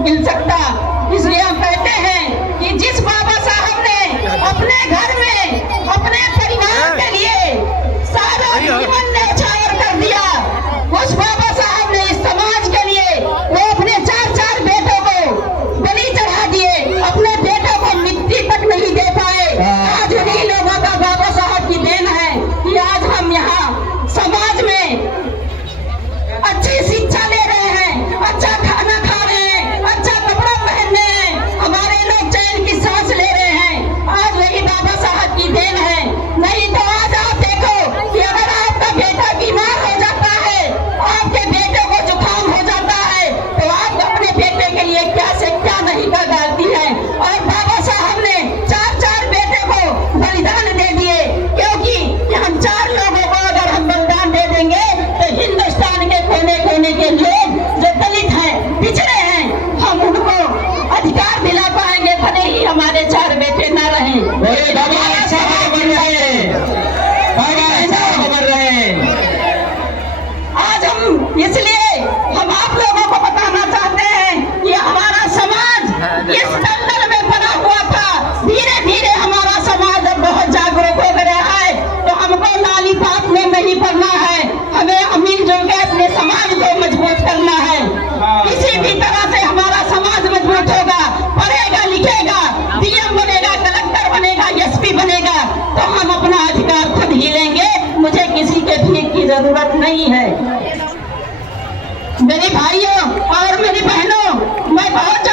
मिल सकता। इसलिए हम कहते हैं कि जिस बाबा साहब ने अपने घर में अपने परिवार के लिए सारा जीवन न्यौछावर कर दिया, उस बाबा साहब ने इस समाज के लिए वो अपने 4 बेटों को बलि चढ़ा दिए, अपने बेटों को मिट्टी तक नहीं दे पाए। आज उन्हीं लोगों का बाबा साहब की देन है कि आज हम यहाँ समाज में अच्छी शिक्षा ले रहे हैं, अच्छा खाना खा रहे हैं, अच्छा कपड़ा पहन रहे हैं, हमारे लोग चैन की सांस ले रहे हैं। आज वही बाबा साहब की देन है। नहीं तो आज आप देखो कि अगर आपका बेटा बीमार हो जाता है, आपके बेटे को जुकाम हो जाता है, तो आप अपने बेटे के लिए क्या से क्या नहीं कर डालती है। और बाबा साहब ने 4 बेटे को बलिदान दे दिए, क्योंकि हम 4 लोगों को अगर हम बलिदान दे देंगे तो हिंदुस्तान के कोने कोने के लोग जो दलित हैं, पिछड़े हैं, हम उनको अधिकार दिला पाएंगे, भले ही हमारे 4 बेटे न रहें। बाबा ऐसा बन रहे, बाबा ऐसा बन रहे। आज हम इसलिए हम आप लोगों को बताना चाहते हैं कि हमारा समाज इस दलदल में बना हुआ था, धीरे धीरे हमारा समाज अब बहुत जागरूक हो गया है। तो हमको नाली पाप में नहीं पड़ना है, हमें मिलजुल के अपने समाज को मजबूत करना है। किसी भी तरह से हमारा समाज मजबूत होगा, पढ़ेगा लिखेगा, डीएम बनेगा, कलेक्टर बनेगा, एसपी बनेगा, तो हम अपना अधिकार खुद ही लेंगे, मुझे किसी के भीख की जरूरत नहीं है। मेरे भाइयों और मेरी बहनों, मैं बहुत